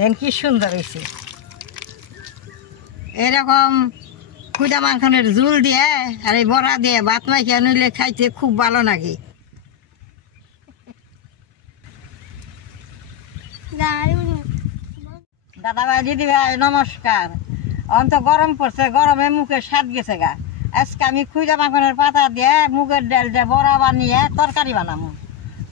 দেন কি সুন্দর হয়েছে। এরকম খুদা মাংসের ঝুল দিয়ে আর এই বড়া দিয়ে ভাত মাখিয়ে নিলে খাইতে খুব ভালো লাগে। দাদা ভাই দিদি ভাই নমস্কার। অন্ত গরম পড়ছে, গরমে মুখে স্বাদ গেছে গা। আজকে আমি খুদা মাংসের পাতা দিয়ে মুগের ডাল দিয়ে বড়া বানিয়ে তরকারি বানাবো।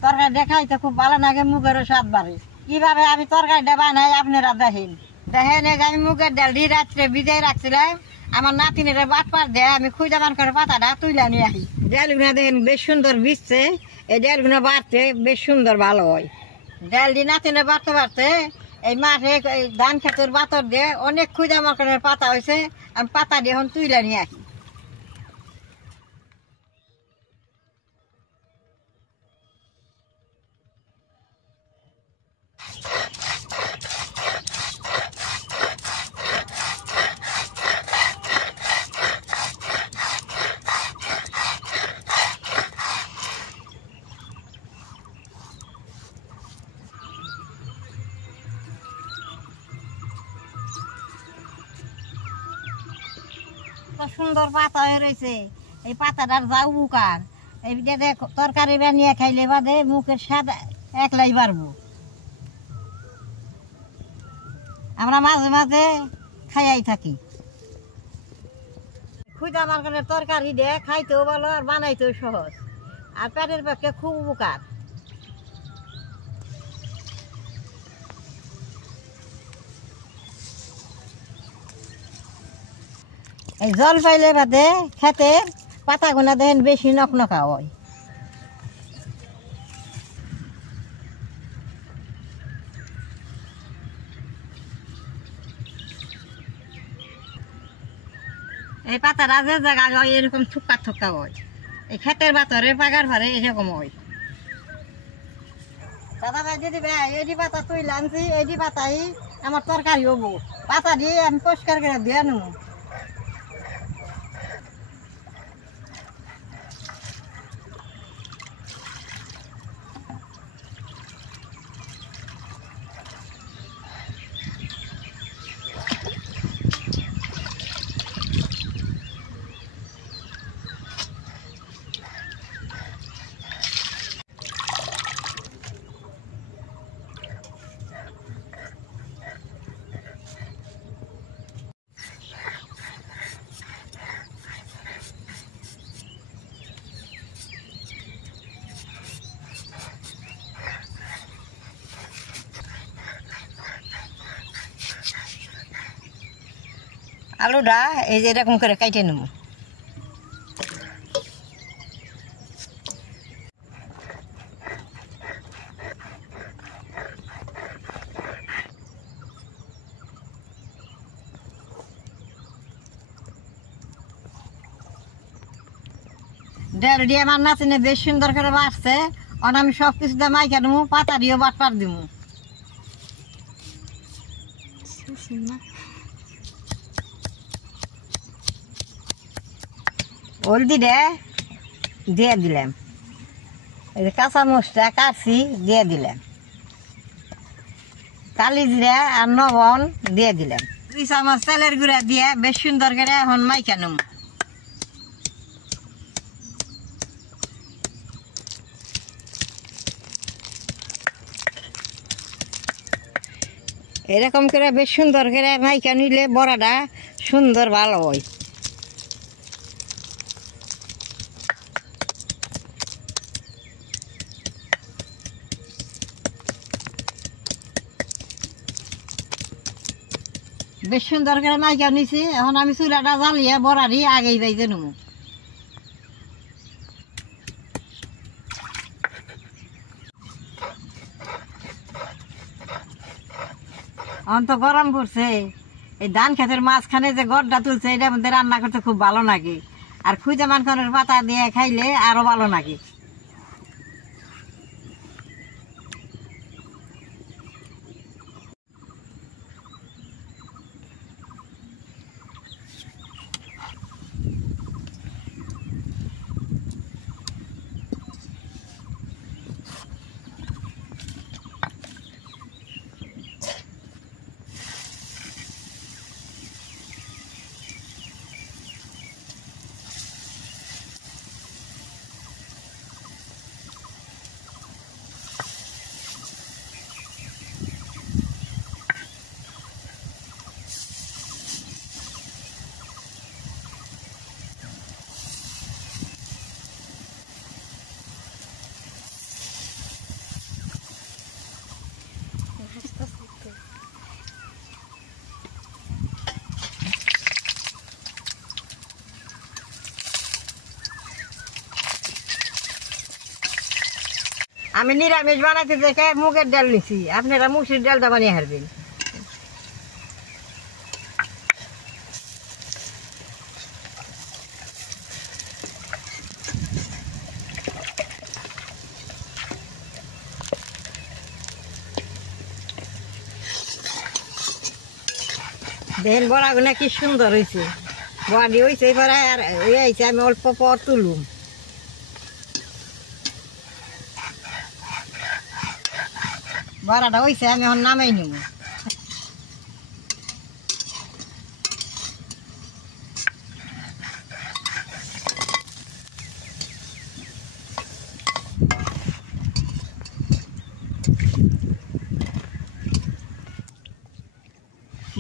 তরকারিটা খাইতে খুব ভালো লাগে, মুখেরও স্বাদ বাড়ে। কিভাবে আমি তরকারিটা বানাই আপনারা দেখেন। দেখেন এই যে আমি মুগের ডাল দিয়ে রাত্রে ভিজাই রাখছিলাম, আমার নাতিনের বাট পার দিয়ে আমি খুদা মাংসের পাতাটা তুলে নিয়ে আসি। ডালগুনা দেখেন বেশ সুন্দর ভিজছে, এই ডালগুনা বাড়তে বেশ সুন্দর ভালো হয়। ডাল দিয়ে নাতিনের বাড়তে বাড়তে এই মাঠে এই ধান খেতের বাতর দিয়ে অনেক খুদা মাংসের পাতা হয়েছে, আমি পাতা দিয়ে এখন তুলে নিয়ে আসি। সুন্দর পাতা হয়ে রয়েছে, এই পাতাটার যা উপকার, এইটা তরকারি বানিয়ে খাইলে বাদে মুখের স্বাদ একলাই পারবো। আমরা মাঝে মাঝে খাইয়াই থাকি। খুদা মাংসের তরকারি দিয়ে খাইতেও ভালো আর বানাইতেও সহজ, আর পেটের পক্ষে খুব উপকার। এই জল পাইলে বাদে খেতে পাতাগুনা দেখেন বেশি নকনকা হয়। এই পাতাটা যে জায়গায় হয় এরকম থুকা থুকা হয়, এই ক্ষেতের বাতরে পাগার ভারে এরকম হয়। দাদা ভাই দিদি ভাই এডি পাতা তুই আনছি, এডি পাতাই আমার তরকারি হবো। পাতা দিয়ে আমি পরিষ্কার করে দিয়ে নেব। আলুটা এই যে এরকম করে কাটে নেব। ডাল দিয়ে আমার নাতিনে বেশ সুন্দর করে বাড়ছে, আমি সব কিছু দিয়ে মাইকা দেবো, পাতা দিয়েও বাটপার দিব। হলদি দিয়ে দিলাম, এই যে কাঁচা মরিচটা কাটছি দিয়ে দিলাম, কালি জিরা আর লবণ দিয়ে দিলাম, 2 চামচ তেলের গুঁড়া দিয়ে বেশ সুন্দর করে এখন মাইকা নেব। এরকম করে বেশ সুন্দর করে মাইকা নিলে বড়াটা সুন্দর ভালো হয়। বেশ সুন্দর করে মাইকা নিছি, এখন আমি চুলাটা জ্বালিয়ে বড়ারি আগেই যাইতে নেব। এখন তো গরম পড়ছে, এই ধান খেতের মাঝখানে যে গড়টা তুলছে এটার মধ্যে রান্না করতে খুব ভালো লাগে, আর খুদা মাংসের পাতা দিয়ে খাইলে আরো ভালো লাগে। আমি নিরামিষ বানাইতে দেখে মুগের ডাল নিছি, আপনারা মুসুর ডালটা বানিয়ে হারবেন। দেখেন বড়াগুলো কি সুন্দর হয়েছে, বড়ি হয়েছে। এবারে আর হয়েছে, আমি অল্প পর তুলুম। বড়াটা হয়েছে, আমি এখন নামাই নিব।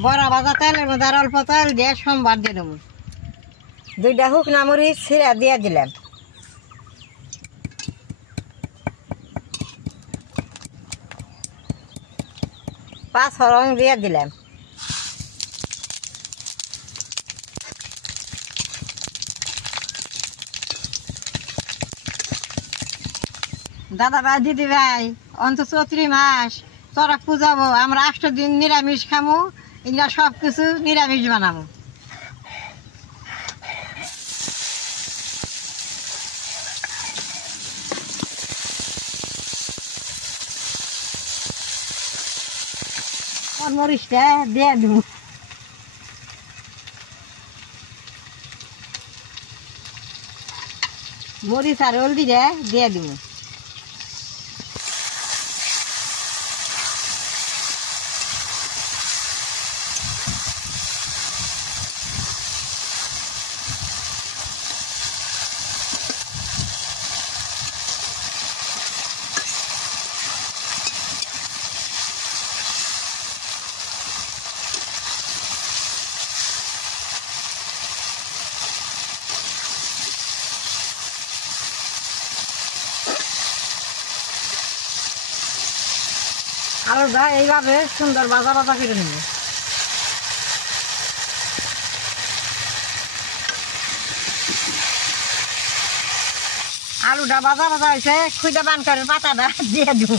বড়া ভাজা তেলের মধ্যে আর অল্প তেল দিয়ে সোমবার দিয়ে দেবো। 2টা শুকনা মরিচ ছিঁড়া দিয়ে দিলাম। 5 ফোড়ন দিয়ে দিলাম। দাদা ভাই দিদি ভাই, অন্ত চৈত্রি মাস চড়ক পূজাবো, আমরা 8 দিন নিরামিষ খামো, এগুলা সব কিছু নিরামিষ বানাবো। মরিচটা দিয়ে দিব। মরিচ আর হলদিটা দিয়ে দিব। আলুটা এইভাবে সুন্দর ভাজা ভাজা করে নেব। আলুটা ভাজা ভাজা হয়েছে, খুঁজে বান করে পাতাটা দিয়ে দিব।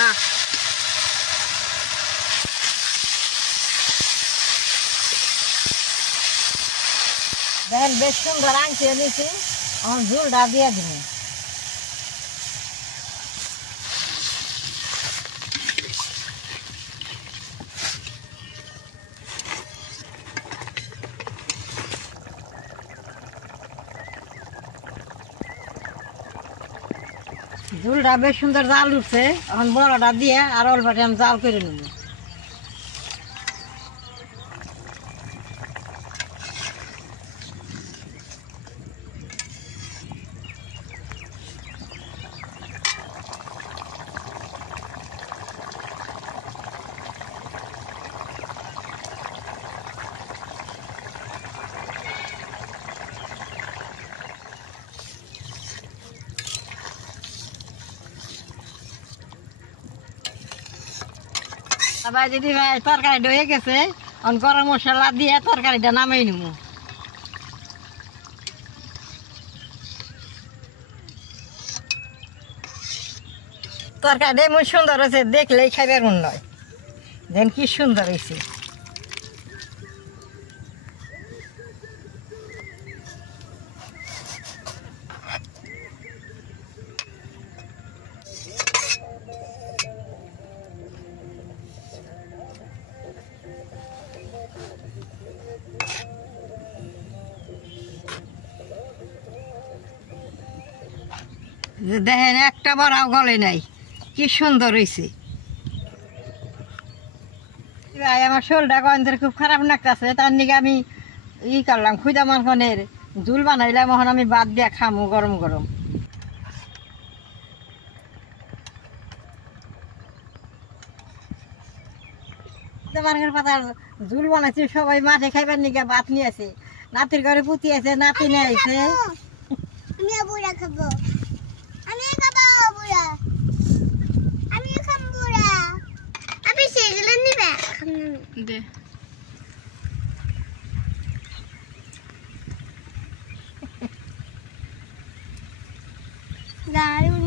না দেখেন বেশ সুন্দর আনছে নিয়েছি, এখন ঝুলটা দিয়ে দিব। ঝুলটা বেশ সুন্দর জাল উঠছে, এখন বড়টা দিয়ে আর অল্প টাইম জাল করে নেব। ভাই দিদি ভাই, তরকারিটা হয়ে গেছে, এখন গরম মশলা দিয়ে তরকারিটা নামাই নেব। তরকারিটা এমন সুন্দর হয়েছে, দেখলেই খাইবার মন নয়। দেখেন কি সুন্দর হয়েছে। দেখেন একটা বড়াও গলে নাই, কি সুন্দর হয়েছে। আমার শরীরটা গন্ধের খুব খারাপ লাগতেছে, তার নিকে আমি করলাম খুদা মাখনের ঝুল বানাইলাম, এখন আমি বাদ দিয়া খামো গরম গরম। মার্কের পাতার ঝুল বানাইছি, সবাই মাঠে খাইবার নিকে ভাত নিয়ে আছে, নাতির ঘরে পুতি আছে, নাতি নিয়ে আইছে। এগুলো নিবে দে দারুণ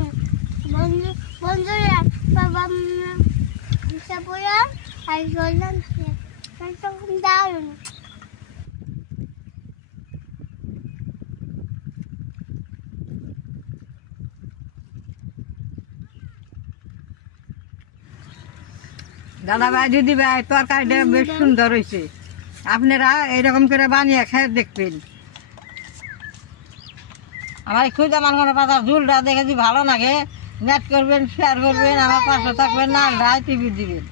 বন্ধুরা বাবা সাপুরা আর বললাম তখন দারুণ দাদা ভাই দিদি ভাই তরকারিটা বেশ সুন্দর হয়েছে, আপনারা এরকম করে বানিয়ে খেয়ে দেখবেন। আমার খুঁজা মানগনের পাতার ঝুলটা দেখে যদি ভালো লাগে নেট করবেন, শেয়ার করবেন, আমার পাশে থাকবেন, না টিভি দিবেন।